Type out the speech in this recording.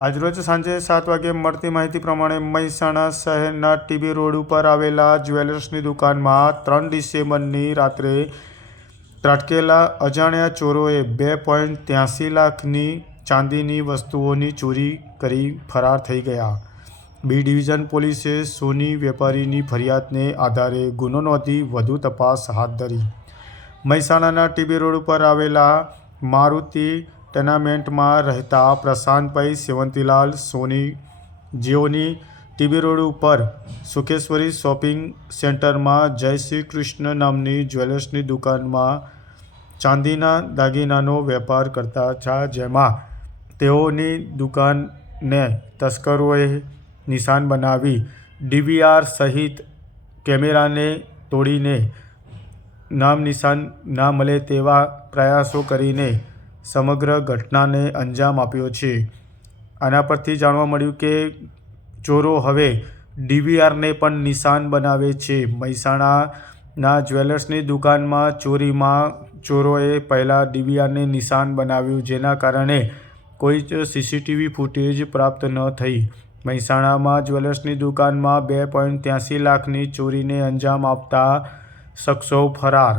આજરોજ સાંજે 7 વાગ્યે મળતી માહિતી પ્રમાણે મહેસાણા શહેરના ટીબી રોડ ઉપર આવેલા જ્વેલર્સની દુકાનમાં 3 ડિસેમ્બરની રાત્રે ત્રાટકેલા અજાણ્યા ચોરોએ 2.83 લાખની ચાંદીની વસ્તુઓની ચોરી કરી ફરાર થઈ ગયા. બી ડિવિઝન પોલીસે સોની વેપારીની ફરિયાદને આધારે ગુનો નોંધી વધુ તપાસ હાથ ધરી. મહેસાણાના ટીબી રોડ ઉપર આવેલા મારુતિ ટેનામેન્ટમાં રહેતા પ્રશાંતભાઈ સેવંતીલાલ સોની, જેઓની ટીબી રોડ ઉપર સુખેશ્વરી શોપિંગ સેન્ટરમાં જય શ્રી કૃષ્ણ નામની જ્વેલર્સની દુકાનમાં ચાંદીના દાગીનાનો વેપાર કરતા હતા, જેમાં તેઓની દુકાનને તસ્કરોએ નિશાન બનાવી ડીવીઆર સહિત કેમેરાને તોડીને નામ નિશાન ના મળે તેવા પ્રયાસો કરીને સમગ્ર ઘટનાને અંજામ આપ્યો છે. આના પરથી જાણવા મળ્યું કે ચોરો હવે ડીવીઆરને પણ નિશાન બનાવે છે. મહેસાણાના જ્વેલર્સની દુકાનમાં ચોરીમાં ચોરોએ પહેલાં ડીવીઆરને નિશાન બનાવ્યું, જેના કારણે કોઈ જ સીસીટીવી ફૂટેજ પ્રાપ્ત ન થઈ. મહેસાણામાં જ્વેલર્સની દુકાનમાં 2.83 લાખની ચોરીને અંજામ આપતા શખ્સો ફરાર.